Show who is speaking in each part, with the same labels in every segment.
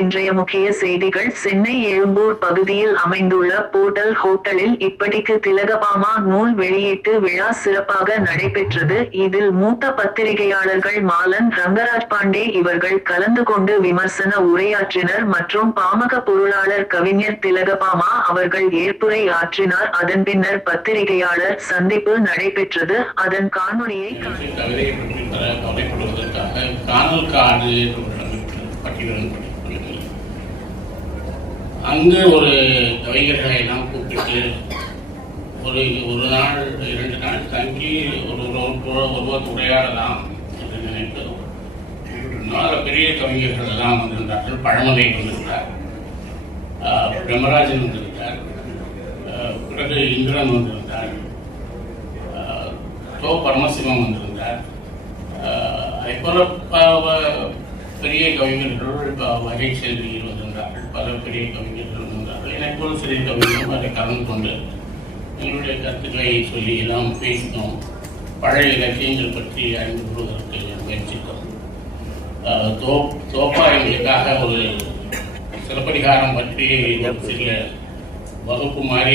Speaker 1: இன்றைய முக்கிய செய்திகள் சென்னை எழும்பூர் பகுதியில் அமைந்துள்ள போர்ட்டல் ஹோட்டலில் இப்படிக்கு திலகபாமா நூல் வெளியீட்டு விழா சிறப்பாக நடைபெற்றது. இதில் மூத்த பத்திரிகையாளர்கள் மாலன் ரங்கராஜ் பாண்டே இவர்கள் கலந்து கொண்டு விமர்சன உரையாற்றினர். மற்றும் பாமக பொருளாளர் கவிஞர் திலகபாமா அவர்கள் ஏற்புரை ஆற்றினார். அதன் பின்னர் பத்திரிகையாளர் சந்திப்பு நடைபெற்றது. அதன்
Speaker 2: காணொலியை காணல் காடு என்ற ஒரு அமைப்பு பட்டியலுடன் படித்துள்ளது அங்கு ஒரு கவிஞர்களை எல்லாம் கூப்பிட்டு ஒரு ஒரு நாள் இரண்டு நாள் தங்கி ஒரு ஒரு- ஒருவர் உரையாடலாம் என்று நினைத்து நாலு பெரிய கவிஞர்கள் எல்லாம் வந்திருந்தார்கள். பழமலை வந்திருந்தார். பிரம்மராஜன் வந்திருந்தார். பிறகு இந்திரன் வந்திருந்தார். தோ பரமசிவம் வந்திருந்தார். ஆஹ் பெரிய கவிஞர்கள் ப- வகை செல்வியில் வந்திருந்தார்கள் பல பெரிய கவிஞர்கள் வந்தார்கள் எனக்கு போல சிறிய கவிஞரும் அதை கலந்து கொண்டு எங்களுடைய கருத்துக்களை சொல்லி எல்லாம் பேசினோம். பழைய இலக்கியங்கள் பற்றி அறிந்து கொள்வதற்கு முயற்சித்தோம். தோ தோப்பா எங்களுக்காக ஒரு சிலப்பதிகாரம் பற்றி ஒரு சில வகுப்பு மாதிரி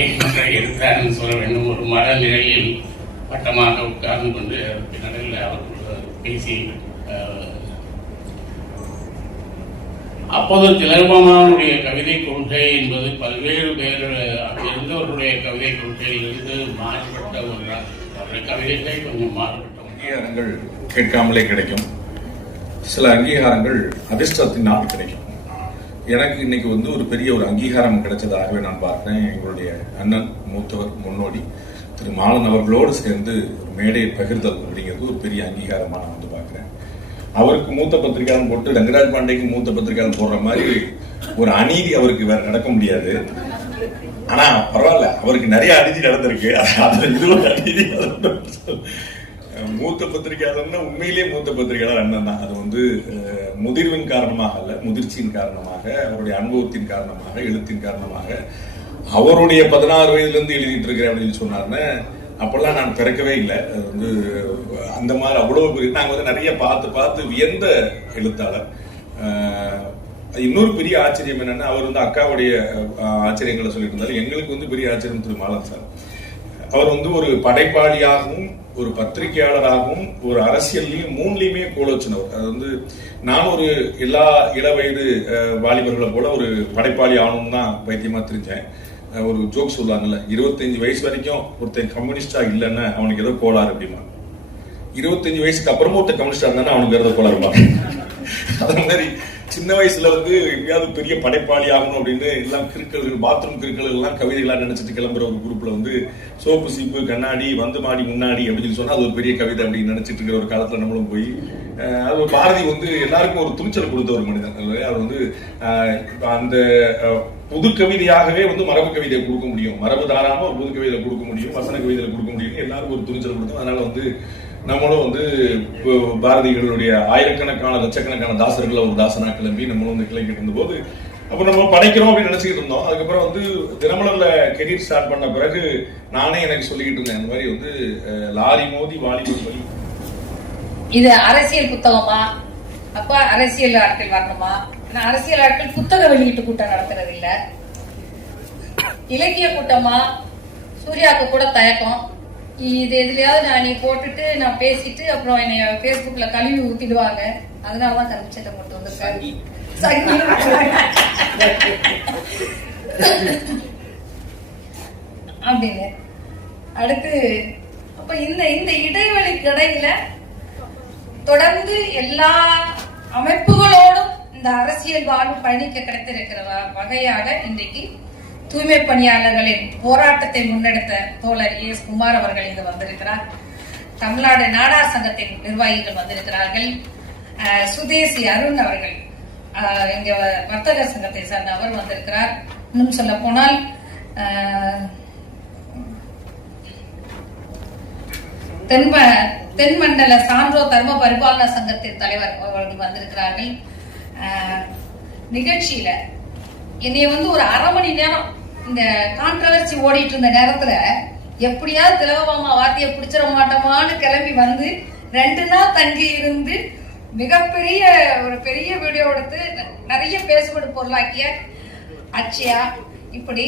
Speaker 2: இருக்கிறாருன்னு சொல்ல வேண்டும். ஒரு மர நிலையில் வட்டமாக உட்கார்ந்து கொண்டு நடுவில் அவர்கள் பேசி அப்போது திலகமானுடைய கவிதை கொள்கை என்பது பல்வேறு பேர் இருந்தவர்களுடைய கவிதை கொள்கையிலிருந்து மாறுபட்ட ஒன்றாக அவருடைய கவிதைகள் கொஞ்சம் மாறுபட்ட
Speaker 3: அங்கீகாரங்கள் கேட்காமலே கிடைக்கும். சில அங்கீகாரங்கள் அதிர்ஷ்டத்தினால் கிடைக்கும். எனக்கு இன்னைக்கு வந்து ஒரு பெரிய ஒரு அங்கீகாரம் கிடைச்சதாகவே நான் பார்க்கிறேன். எங்களுடைய அண்ணன் மூத்தவர் முன்னோடி திரு மாலன் அவர்களோடு சேர்ந்து ஒரு மேடையை பகிர்தல் அப்படிங்கிறது ஒரு பெரிய அங்கீகாரமாக நான் வந்து பார்க்குறேன். அவருக்கு மூத்த பத்திரிகையாளர் போட்டு ரங்கராஜ் பாண்டேக்கு மூத்த பத்திரிகையாளர் போடுற மாதிரி ஒரு அநீதி அவருக்கு வேற நடக்க முடியாது. ஆனா பரவாயில்ல அவருக்கு நிறைய அநீதி நடந்திருக்கு. அதுல அநீதி. மூத்த பத்திரிகையாளர்னா உண்மையிலேயே மூத்த பத்திரிகையாளர் அண்ணன் தான். அது வந்து முதிர்வின் காரணமாக அல்ல முதிர்ச்சியின் காரணமாக அவருடைய அனுபவத்தின் காரணமாக எழுத்தின் காரணமாக அவருடைய பதினாறு வயதுல இருந்து எழுதிட்டு இருக்கிறேன் அப்படின்னு சொன்னார்னா அப்பெல்லாம் நான் பிறக்கவே இல்லை. அது வந்து அந்த மாதிரி அவ்வளோ பெரிய நாங்கள் வந்து நிறைய பார்த்து பார்த்து வியந்த எழுத்தாளர். இன்னொரு பெரிய ஆச்சரியம் என்னன்னா அவர் வந்து அக்காவுடைய ஆச்சரியங்களை சொல்லிட்டு இருந்தாலும் எங்களுக்கு வந்து பெரிய ஆச்சரியம் திரு. மாலன் சார். அவர் வந்து ஒரு படைப்பாளியாகவும் ஒரு பத்திரிகையாளராகவும் ஒரு அரசியல்லையும் மூணுலையுமே கோலோச்சினவர். அது வந்து நான் ஒரு எல்லா இள வயது வாலிபர்களை போல ஒரு படைப்பாளி ஆகணும் தான் பைத்தியமா தெரிஞ்சேன். ஒரு ஜோக் சொல்லுவாங்கல்ல இருபத்தஞ்சு வயசு வரைக்கும் ஒருத்தன் கம்யூனிஸ்டா இல்லைன்னா அவனுக்கு ஏதோ கோளாறு அப்படிமா இருபத்தஞ்சு வயசுக்கு அப்புறமும் ஒருத்தன் கம்யூனிஸ்டா இருந்தா அவனுக்கு ஏதோ கோளாறுமா இருப்பாங்க அது மாதிரி சின்ன வயசுல வந்து எங்கேயாவது பெரிய படைப்பாளி ஆகணும் அப்படின்னு எல்லாம் கிறுக்கல்கள் பாத்ரூம் கிறுக்கல் எல்லாம் கவிதைகளாக நினைச்சிட்டு கிளம்புற ஒரு குரூப்ல வந்து சோப்பு சீப்பு கண்ணாடி வந்து மாடி முன்னாடி அப்படின்னு சொன்னா அது ஒரு பெரிய கவிதை அப்படின்னு நினைச்சிட்டு இருக்கிற ஒரு காலத்துல நம்மளும் போய் அஹ், அது ஒரு பாரதி வந்து எல்லாருக்கும் ஒரு துணிச்சல் கொடுத்த ஒரு மனிதன். அவர் வந்து அந்த புது கவிதையாகவே வந்து மரபு கவிதையை கொடுக்க முடியும். மரபு தாராம ஒரு புது கவிதையில கொடுக்க முடியும் வசன கவிதையில கொடுக்க முடியும் எல்லாருக்கும் ஒரு துணிச்சல் கொடுத்தோம். அதனால வந்து நம்மளும் வந்து பாரதிகளுடைய ஆயிரக்கணக்கான லட்சக்கணக்கான தாசர்களை ஒரு தாசனா கிளம்பி நம்மளும் வந்து கிளம்பிட்டு இருந்தபோது அப்போ நம்ம படைக்கிறோம் அப்படின்னு நினைச்சிட்டு இருந்தோம். அதுக்கப்புறம் வந்து தினமலர்ல கெரியர் ஸ்டார்ட் பண்ண பிறகு நானே எனக்கு சொல்லிக்கிட்டு இருந்தேன் அந்த மாதிரி வந்து லாரி மோதி வாலிபர் சொல்லி.
Speaker 4: இது அரசியல் புத்தகமா? அப்ப அரசியல் ஆட்கள் வரணுமா? ஏன்னா அரசியல் ஆட்கள் புத்தக வெளியீட்டு கூட்டம் நடத்துறது இல்ல. இலக்கிய கூட்டமா? சூர்யாவுக்கு கூட தயக்கம். இது எதுலயாவது நான் நீ போட்டுட்டு நான் பேசிட்டு அப்புறம் என்னை Facebookல கழுவி ஊத்திடுவாங்க. அதனாலதான் கருப்பிச்சட்டை போட்டு வந்திருக்காரு. அப்படின்னு. அடுத்து அப்ப இந்த இந்த இடைவெளிக்கு இடையில தொடர்ந்து எல்லா அமைப்புகளோடும் இந்த அரசியல் வாழ்வு பயணிக்க கிடைத்திருக்கிற வகையாக இன்றைக்கு தூய்மை பணியாளர்களின் போராட்டத்தை முன்னெடுத்த தோழர் எஸ் குமார் அவர்கள் இங்கு வந்திருக்கிறார். தமிழ்நாடு நாடார் சங்கத்தின் நிர்வாகிகள் வந்திருக்கிறார்கள். சுதேசி அருண் அவர்கள் இங்க வர்த்தக சங்கத்தை சார்ந்த அவர் வந்திருக்கிறார். இன்னும் சொல்ல போனால் தென்ம தென்மண்டல சான்றோ தர்ம பரிபாலன சங்கத்தின் தலைவர் அவர்கள் வந்திருக்கிறார்கள். நிகழ்ச்சியில என்னைய வந்து ஒரு அரை மணி நேரம் இந்த கான்ட்ரவர்சி ஓடிட்டு இருந்த நேரத்துல எப்படியாவது திலகபாமா வார்த்தையை பிடிச்சிட மாட்டோமான்னு கிளம்பி வந்து ரெண்டு நாள் தங்கி இருந்து மிகப்பெரிய ஒரு பெரிய வீடியோ எடுத்து நிறைய பேசுபடு பொருளாக்கிய அச்சயா இப்படி